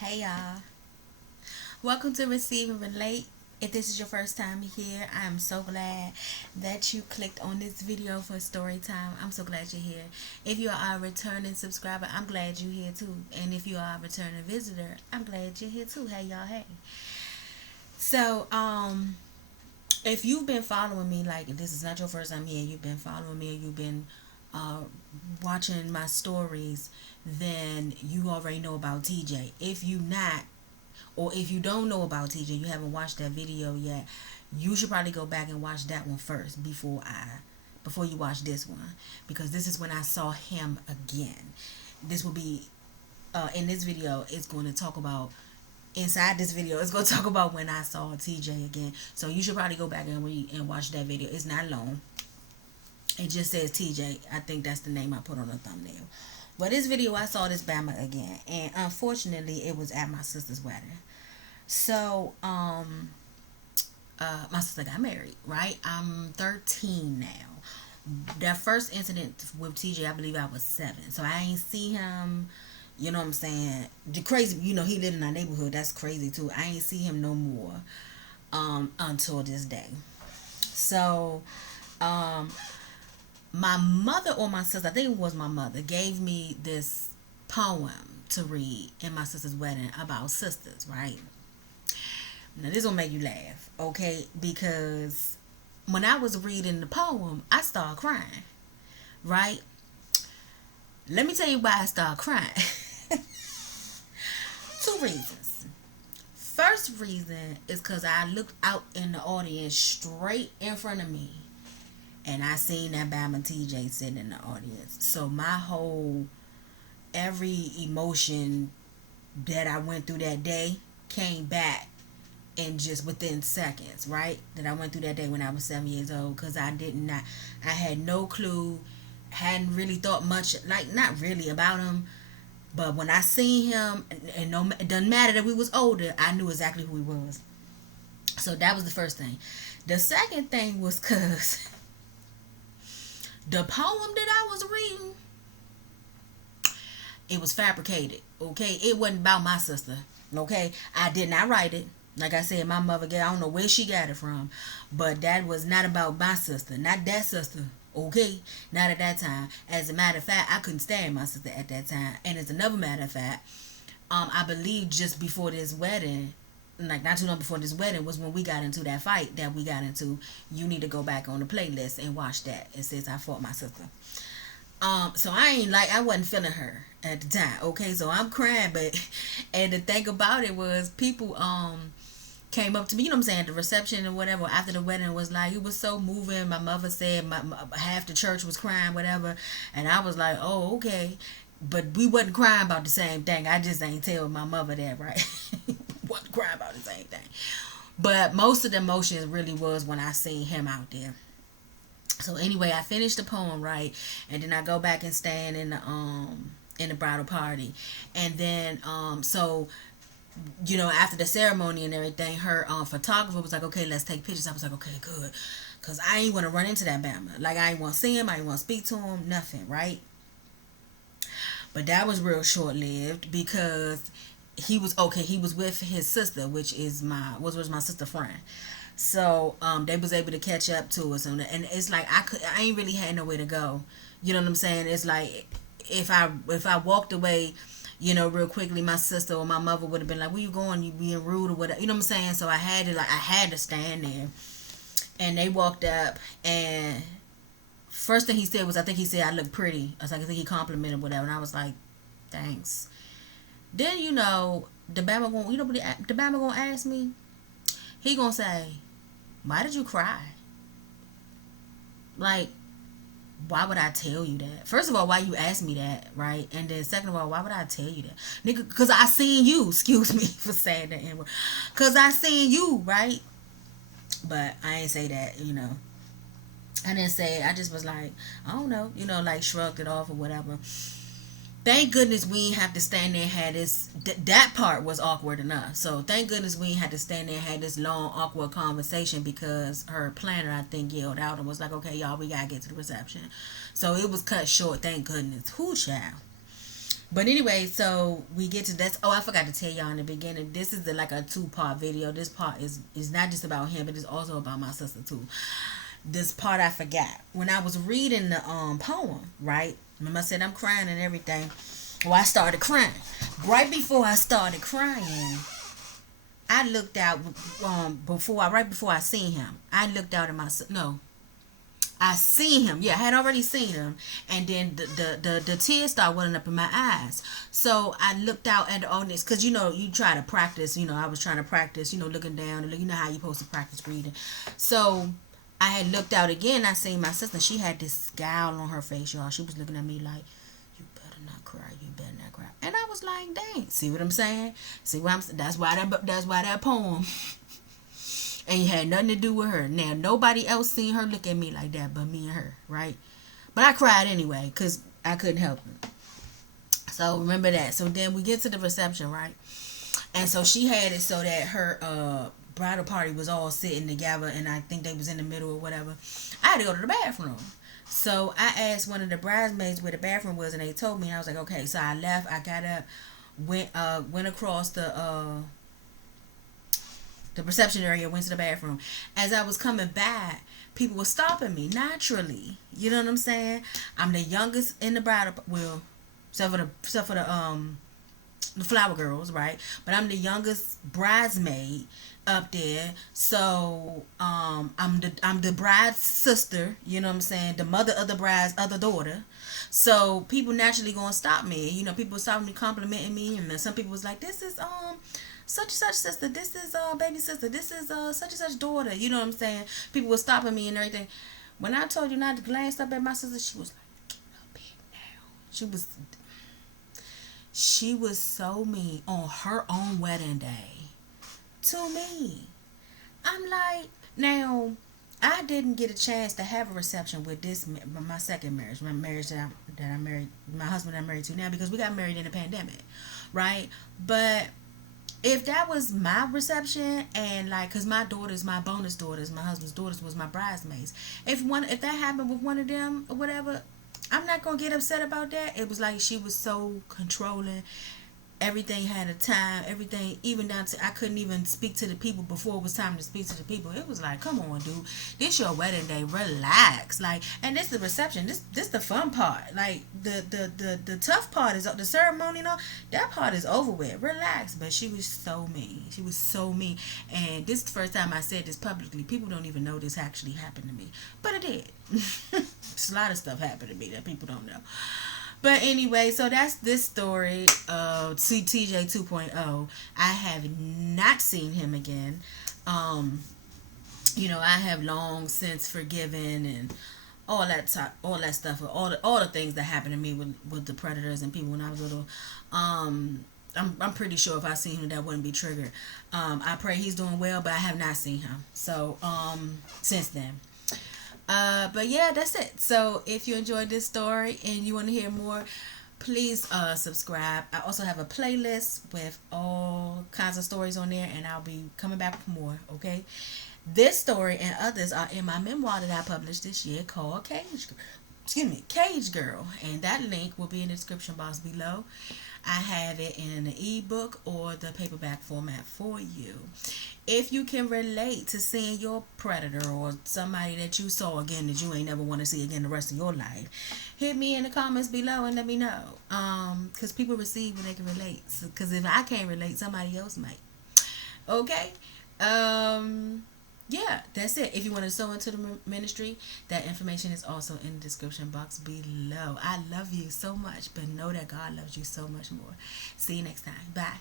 Hey y'all, welcome to Receive and Relate. If this is your first time here, I am so glad that you clicked on this video for story time. I'm so glad you're here. If you are a returning subscriber, I'm glad you're here too. And if you are a returning visitor, I'm glad you're here too. Hey y'all, hey. So, if you've been following me, like if this is not your first time here, you've been following me or you've been uh, watching my stories, then you already know about TJ. If you not, or if you don't know about TJ, you haven't watched that video yet, you should probably go back and watch that one first before you watch this one, because this is when I saw him again. This will be in this video. It's going to talk about inside this video. It's going to talk about when I saw TJ again. So you should probably go back and read and watch that video. It's not long. It just says TJ. I think that's the name I put on the thumbnail. But this video, I saw this Bama again, and unfortunately, it was at my sister's wedding. So, my sister got married, right? I'm 13 now. That first incident with TJ, I believe I was 7. So I ain't see him, you know what I'm saying? The crazy, he lived in our neighborhood. That's crazy too. I ain't see him no more until this day. So, my mother or my sister, I think it was my mother, gave me this poem to read in my sister's wedding about sisters, right? Now this will make you laugh, okay? Because when I was reading the poem, I started crying, right? Let me tell you why I started crying. Two reasons. First reason is because I looked out in the audience straight in front of me, and I seen that Bama TJ sitting in the audience. So my whole, every emotion that I went through that day came back in just within seconds, right? That I went through that day when I was 7 years old, because I had no clue, hadn't really thought much, like not really about him, but when I seen him, and no, it doesn't matter that we was older, I knew exactly who he was. So that was the first thing. The second thing was because the poem that I was reading, it was fabricated, okay? It wasn't about my sister, okay? I did not write it. Like I said, my mother, I don't know where she got it from, but that was not about my sister, not that sister, okay? Not at that time. As a matter of fact, I couldn't stand my sister at that time. And as another matter of fact, I believe just before this wedding, like not too long before this wedding, was when we got into that fight that we got into. You need to go back on the playlist and watch that. It says I fought my sister. So I wasn't feeling her at the time. Okay, so I'm crying, but and the thing about it was people came up to me, you know what I'm saying, the reception and whatever after the wedding was like, it was so moving. My mother said half the church was crying, whatever, and I was like, oh, okay. But we wasn't crying about the same thing. I just ain't tell my mother that, right? Wasn't crying about the same thing. But most of the emotions really was when I seen him out there. So anyway, I finished the poem, right, and then I go back and stand in the bridal party, and then so after the ceremony and everything, her photographer was like, okay, let's take pictures. I was like, okay, good, because I ain't want to run into that Bama. Like, I ain't want to see him, I ain't want to speak to him, nothing, right? But that was real short lived, because he was okay. He was with his sister, which is was my sister friend. So they was able to catch up to us, and it's like I ain't really had nowhere to go. You know what I'm saying? It's like if I walked away, real quickly, my sister or my mother would have been like, "Where you going? You being rude or whatever." You know what I'm saying? So I had to stand there, and they walked up, and first thing he said was, I think he said I look pretty. I was like, I think he complimented whatever, and I was like, thanks. Then the Bama going, the Bama gonna ask me. He gonna say, why did you cry? Like, why would I tell you that? First of all, why you ask me that, right? And then second of all, why would I tell you that? Nigga, because I seen you. Excuse me for saying that N-word. Because I seen you, right? But I ain't say that. I didn't say it. I just was like, I don't know, like shrugged it off or whatever. Thank goodness we ain't have to stand there and had this. That part was awkward enough. So thank goodness we ain't had to stand there and had this long awkward conversation, because her planner, I think, yelled out and was like, "Okay, y'all, we gotta get to the reception." So it was cut short. Thank goodness. Who child? But anyway, so we get to this. Oh, I forgot to tell y'all in the beginning. This is like a two-part video. This part is not just about him, but it's also about my sister too. This part I forgot when I was reading the poem. Right? Remember I said I'm crying and everything. Well, I started crying. Right before I started crying, I looked out right before I seen him. I looked out at my no. I seen him. Yeah, I had already seen him, and then the tears started welling up in my eyes. So I looked out at the audience because you try to practice. I was trying to practice. Looking down and you know how you supposed to practice reading. So I had looked out again. I seen my sister. She had this scowl on her face, y'all. She was looking at me like, "You better not cry. You better not cry." And I was like, "Dang, see what I'm saying? See what I'm? That's why that poem." And it had nothing to do with her. Now, nobody else seen her look at me like that but me and her, right? But I cried anyway because I couldn't help it. So, remember that. So, then we get to the reception, right? And so, she had it so that her bridal party was all sitting together, and I think they was in the middle or whatever. I had to go to the bathroom. So, I asked one of the bridesmaids where the bathroom was, and they told me, and I was like, okay. So, I left. I got up, went across the reception area, went to the bathroom. As I was coming back, people were stopping me naturally. You know what I'm saying? I'm the youngest in the bridal, well, except for the flower girls, right? But I'm the youngest bridesmaid up there. So I'm the bride's sister, you know what I'm saying? The mother of the bride's other daughter. So people naturally gonna stop me. People stopping me, complimenting me, and then some people was like, "This is such and such sister. This is baby sister. This is such and such daughter." You know what I'm saying? People were stopping me and everything. When I told you not to glance up at my sister, she was like, "Get up here now." She was so mean on her own wedding day to me. I'm like, now I didn't get a chance to have a reception with my second marriage, my marriage that I married, my husband I'm married to now, because we got married in the pandemic, right? But if that was my reception, and like, cause my bonus daughters, my husband's daughters was my bridesmaids. If that happened with one of them or whatever, I'm not gonna get upset about that. It was like she was so controlling. Everything had a time. Everything, even down to I couldn't even speak to the people before it was time to speak to the people. It was like, come on, dude, this your wedding day. Relax, like, and this the reception. This the fun part. Like the tough part is the ceremony. That part is over with. Relax. But she was so mean. She was so mean. And this is the first time I said this publicly. People don't even know this actually happened to me, but it did. There's a lot of stuff happened to me that people don't know. But anyway, so that's this story of TJ 2.0. I have not seen him again. I have long since forgiven and all that stuff, all the things that happened to me with the predators and people when I was little. I'm pretty sure if I seen him, that wouldn't be triggered. I pray he's doing well, but I have not seen him. So since then. But yeah, that's it. So if you enjoyed this story and you want to hear more, please subscribe. I also have a playlist with all kinds of stories on there, and I'll be coming back with more. Okay, this story and others are in my memoir that I published this year called Cage Girl, and that link will be in the description box below. I have it in the ebook or the paperback format for you. If you can relate to seeing your predator or somebody that you saw again that you ain't never want to see again the rest of your life, hit me in the comments below and let me know. Because people receive when they can relate. Because if I can't relate, somebody else might. Okay? Yeah, that's it. If you want to sew into the ministry, that information is also in the description box below. I love you so much, but know that God loves you so much more. See you next time. Bye.